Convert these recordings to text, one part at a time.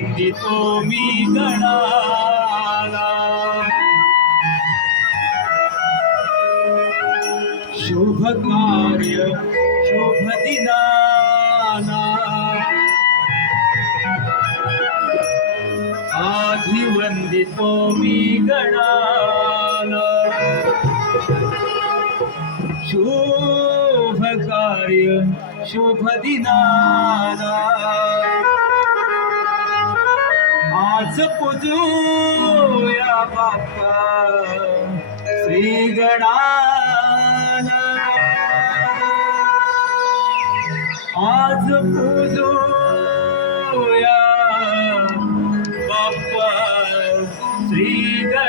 वंदितो मी गणाला शुभ कार्य, शुभ दिनाना। आधी वंदितो मी गणाला शुभ कार्य, शुभ दिनाला आज पुजूया या बाप्पा. श्री गणान आज पुजू या बाप्पा. श्री गणा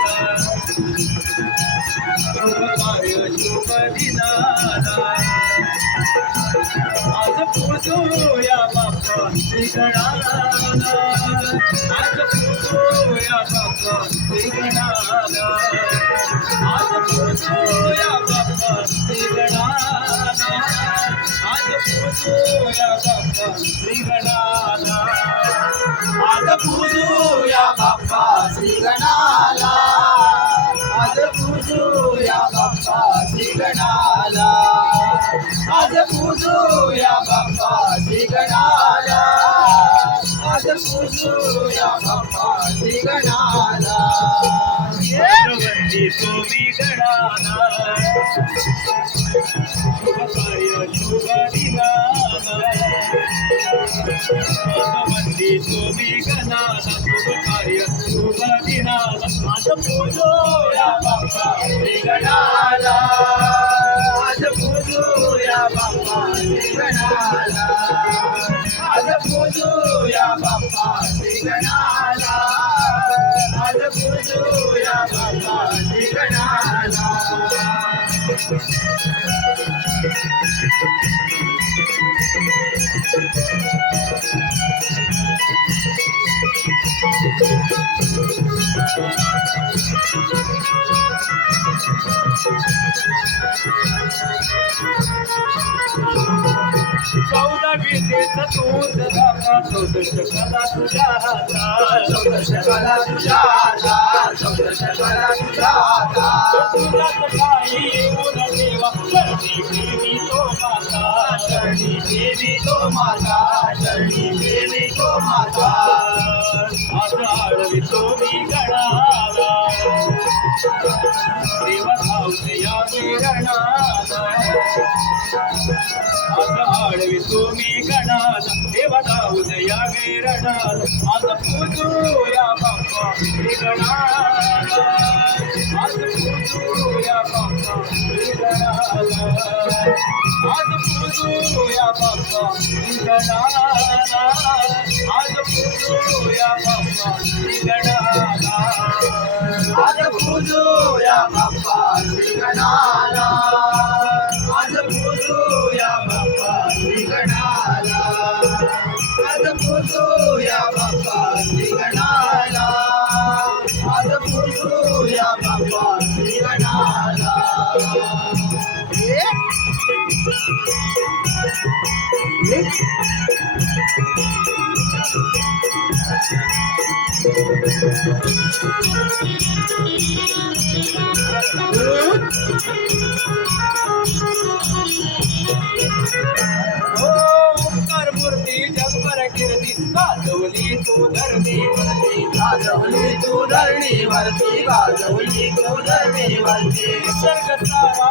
किनारा आज पुजूया बाप्पा तिगडाला आज पुजूया बाप्पा तिगडाला आज पुजूया बाप्पा तिगडाला आज पुजूया बाप्पा तिगडाला आज पुजूया बाप्पा तिगडाला आज पूजू या बाप्पा सिगणाला आज पूजू या बाप्पा सिगणाला आज पूजू या बाप्पा सिगणाला तुम्ही गणाला शुभ दिला तुम्ही गणाला आज पूजो या बाप्पा गणाला आज पूजो या बाप्पा गणाला आज पूजो या बाप्पा गणाला आज पूजो या बाप्पा गणाला चौदा विद्येचा तूच चौदश कला तुझ्या चौदश कला तुझ्या चौदश कला तुझ्या येऊन देवा देवी तो माता देवी तो माता ಶೋಭಿಗಳಾದ ದೇವತಾಂಶಯಾಗಿರಣಾದ ಆತ ಆಡವಿ ಸೋಮಿ ಗಣಾದ ದೇವತಾ ಉದಯಾಗಿರಣಾದ ಆತ ಪೂಜೂಯ ಪಪ್ಪ ಗಣಾದ ಆತ ಪೂಜೂಯ ಪಪ್ಪ ಗಣಾದ ಆತ ಪೂಜೂಯ ಪಪ್ಪ ಗಣಾದ ಆತ ಪೂಜೂಯ ಪಪ್ಪ आज पूजूया बाप्पा श्रीगणाला. आज पूजूया बाप्पा श्रीगणाला. आज पूजूया बाप्पा श्रीगणाला. आज गाजवली तू धरणी वरती गाजवली तू धरणीवरती गाजवली तू धरणीवरती निसर्ग सारा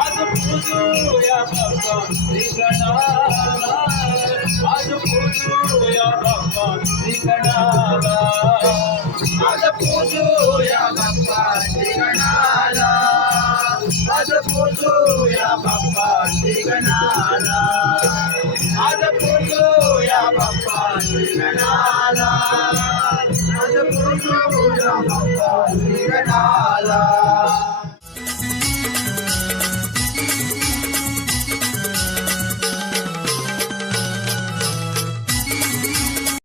आज पूजो या भगवान श्री आज पूजो या भगवान श्री आज पूजू या भगवान श्री आज पूजू या भगवान श्री आज पूजो या भगवान श्री आज पूजो या भगवान